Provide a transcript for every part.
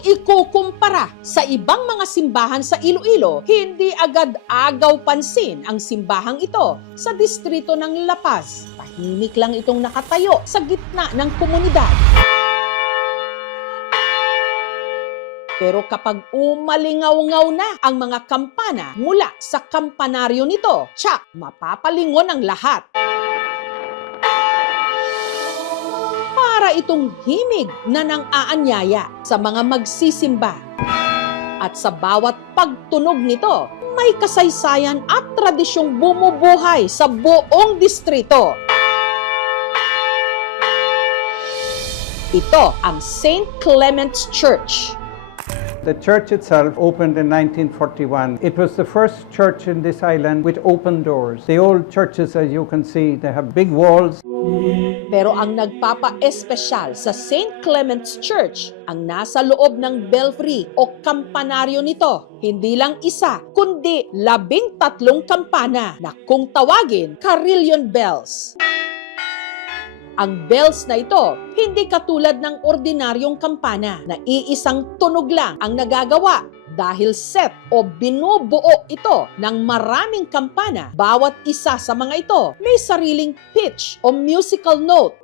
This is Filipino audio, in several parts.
Kung ikukumpara sa ibang mga simbahan sa Iloilo, hindi agad agaw pansin ang simbahang ito sa distrito ng La Paz. Tahimik lang itong nakatayo sa gitna ng komunidad. Pero kapag umalingaw-ngaw na ang mga kampana mula sa kampanaryo nito, tsak, mapapalingon ang lahat. Para itong himig na nang-aanyaya sa mga magsisimba. At sa bawat pagtunog nito, may kasaysayan at tradisyong bumubuhay sa buong distrito. Ito ang St. Clement's Church. The church itself opened in 1941. It was the first church in this island with open doors. The old churches, as you can see, they have big walls. Pero ang nagpapa-espesyal sa St. Clement's Church, ang nasa loob ng belfry o kampanaryo nito, hindi lang isa, kundi 13 kampana na kung tawagin, carillon bells. Ang bells na ito, hindi katulad ng ordinaryong kampana na iisang tunog lang ang nagagawa dahil set o binubuo ito ng maraming kampana. Bawat isa sa mga ito may sariling pitch o musical note.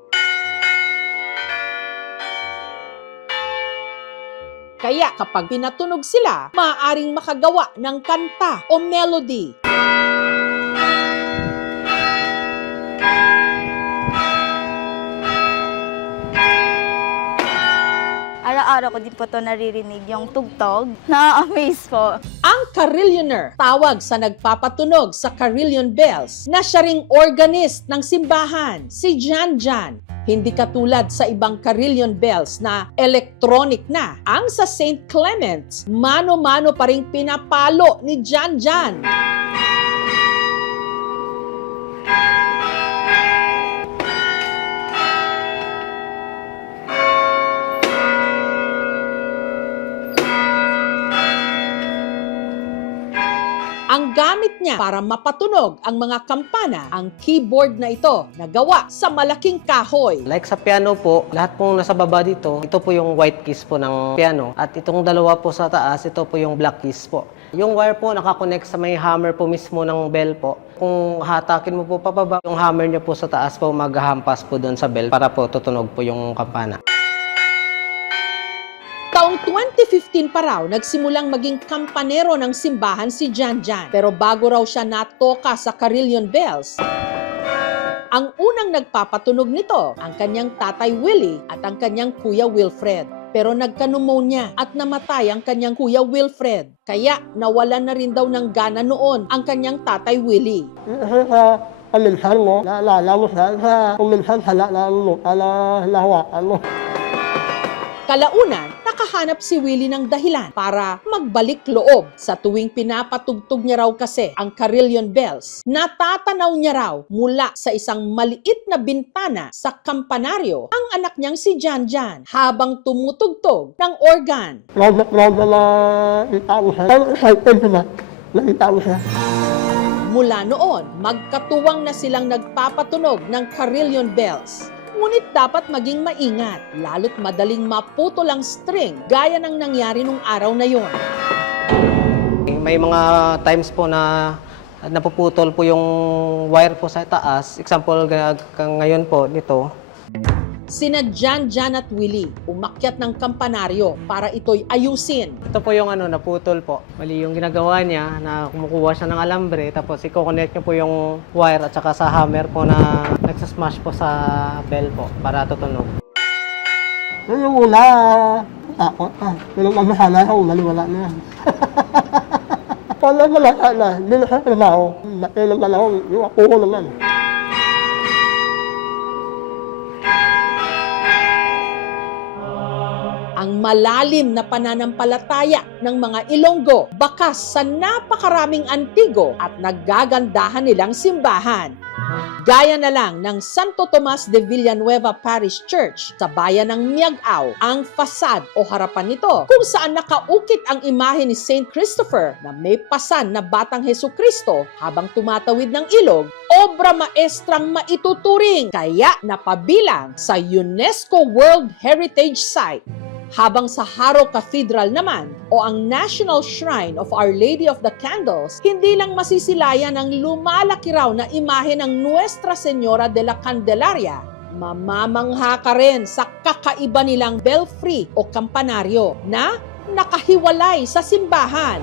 Kaya kapag pinatunog sila, maaaring makagawa ng kanta o melody. Araw-araw ko din po ito naririnig yung tugtog. Na-amaze po. Ang carillioner, tawag sa nagpapatunog sa carillon bells, na siya ring organist ng simbahan, si Jan Jan. Hindi katulad sa ibang carillon bells na electronic na. Ang sa St. Clement's, mano-mano pa ring pinapalo ni Jan Jan. Ang gamit niya para mapatunog ang mga kampana, ang keyboard na ito na gawa sa malaking kahoy. Like sa piano po, lahat pong nasa baba dito, ito po yung white keys po ng piano. At itong dalawa po sa taas, ito po yung black keys po. Yung wire po nakakonect sa may hammer po mismo ng bell po. Kung hatakin mo po pababa, yung hammer niyo po sa taas po maghahampas po doon sa bell para po tutunog po yung kampana. Taong 2015 pa raw, nagsimulang maging kampanero ng simbahan si Jan Jan. Pero bago raw siya natoka sa carillon bells, ang unang nagpapatunog nito, ang kanyang tatay Willie at ang kanyang kuya Wilfred. Pero nagka-pneumonia at namatay ang kanyang kuya Wilfred. Kaya nawalan na rin daw ng gana noon ang kanyang tatay Willie. Minsan mo, naalala mo sa kung minsan hala na lahawakan mo. Kalaunan, nakahanap si Willie ng dahilan para magbalik loob. Sa tuwing pinapatugtog niya raw kasi ang carillon bells, natatanaw niya raw mula sa isang maliit na bintana sa kampanaryo ang anak niyang si Jan Jan habang tumutugtog ng organ. Proud na nakita ko siya. Excited na nakita ko siya. Mula noon, magkatuwang na silang nagpapatunog ng carillon bells. Ngunit dapat maging maingat, lalo't madaling maputol ang string gaya ng nangyari nung araw na yon. May mga times po na napuputol po yung wire po sa taas. Example, ngayon po nito. Sina Jan Jan at Willie umakyat ng kampanaryo para ito'y ayusin. Ito po yung naputol po. Mali yung ginagawa niya na kumukuha siya ng alambre tapos i-connect niya po yung wire at saka sa hammer po na nagsasmash po sa bell po para tutunog. Yung una, takot pa. Pero magmahala ako, maliwala na yan. Wala na, hindi na siya trabaho. Nakailang na ako, yung ako ko naman. Ang malalim na pananampalataya ng mga Ilonggo bakas sa napakaraming antigo at nagagandahan nilang simbahan. Gaya na lang ng Santo Tomas de Villanueva Parish Church sa bayan ng Miagao, ang fasad o harapan nito kung saan nakaukit ang imahe ni Saint Christopher na may pasan na batang Hesukristo habang tumatawid ng ilog, obra maestrang maituturing kaya napabilang sa UNESCO World Heritage Site. Habang sa Haro Cathedral naman o ang National Shrine of Our Lady of the Candles, hindi lang masisilayan ang lumalaki raw na imahe ng Nuestra Señora de la Candelaria, mamamangha ka rin sa kakaiba nilang belfry o kampanaryo na nakahiwalay sa simbahan.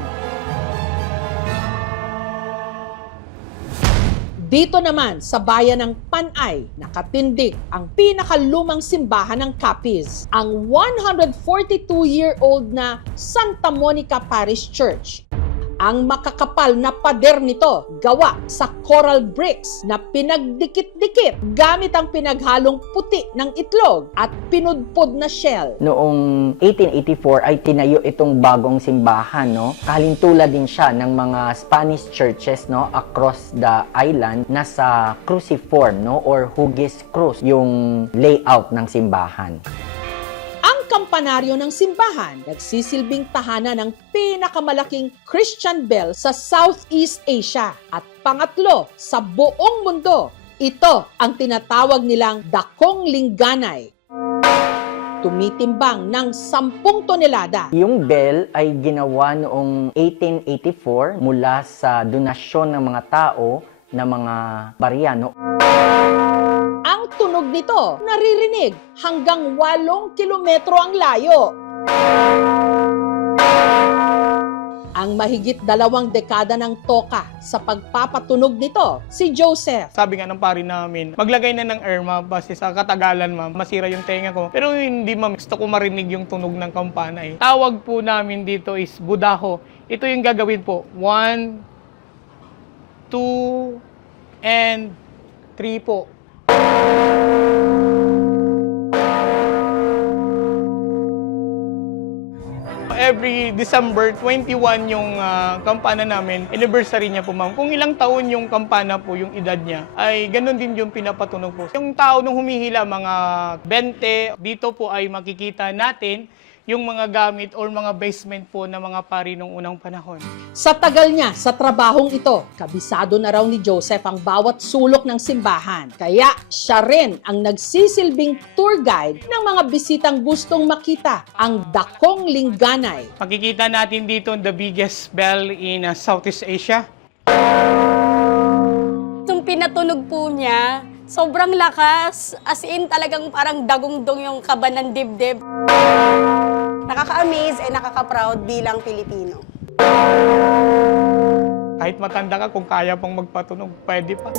Dito naman sa bayan ng Panay, nakatindig ang pinakalumang simbahan ng Capiz, ang 142-year-old na Santa Monica Parish Church. Ang makakapal na pader nito gawa sa coral bricks na pinagdikit-dikit gamit ang pinaghalong puti ng itlog at pinudpod na shell. Noong 1884 ay tinayo itong bagong simbahan, no? Kahalintulad din siya ng mga Spanish churches, no, across the island na sa cruciform, no, or hugis cross yung layout ng simbahan. Ang kampanaryo ng simbahan nagsisilbing tahanan ng pinakamalaking Christian bell sa Southeast Asia at pangatlo sa buong mundo. Ito ang tinatawag nilang Dakong Lingganay. Tumitimbang ng 10 tonelada. Yung bell ay ginawa noong 1884 mula sa donasyon ng mga tao na mga Mariano. Ang tunog nito naririnig hanggang 8 kilometro ang layo. Ang mahigit 2 dekada ng toka sa pagpapatunog nito, si Joseph. Sabi nga ng pari namin, maglagay na ng Irma base sa katagalan, ma'am. Masira yung tenga ko. Pero hindi, ma'am. Gusto ko marinig yung tunog ng kampana. Tawag po namin dito is budaho. Ito yung gagawin po. 1, 2, and 3 po. Every December 21 yung kampana namin, anniversary niya po, ma'am. Kung ilang taon yung kampana po, yung edad niya, ay ganun din yung pinapatunog po. Yung tao nung humihila, mga 20, dito po ay makikita natin yung mga gamit or mga basement po ng mga pari nung unang panahon. Sa tagal niya sa trabahong ito, kabisado na raw ni Joseph ang bawat sulok ng simbahan. Kaya siya rin ang nagsisilbing tour guide ng mga bisitang gustong makita ang Dakong Lingganay. Makikita natin dito the biggest bell in Southeast Asia. Itong pinatunog po niya, sobrang lakas. As in, talagang parang dagundong yung kaba ng dibdib. Nakaka-amaze and nakaka-proud bilang Pilipino. Kahit matanda ka, kung kaya pang magpatunog, pwede pa.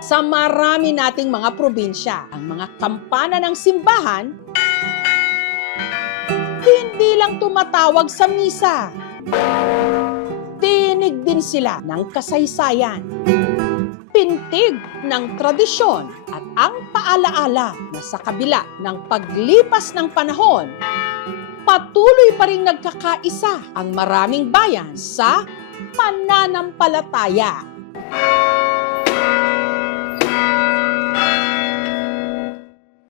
Sa marami nating mga probinsya, ang mga kampana ng simbahan hindi lang tumatawag sa misa. Tinig din sila ng kasaysayan, pintig ng tradisyon at ang paalaala na sa kabila ng paglipas ng panahon, patuloy pa rin nagkakaisa ang maraming bayan sa pananampalataya.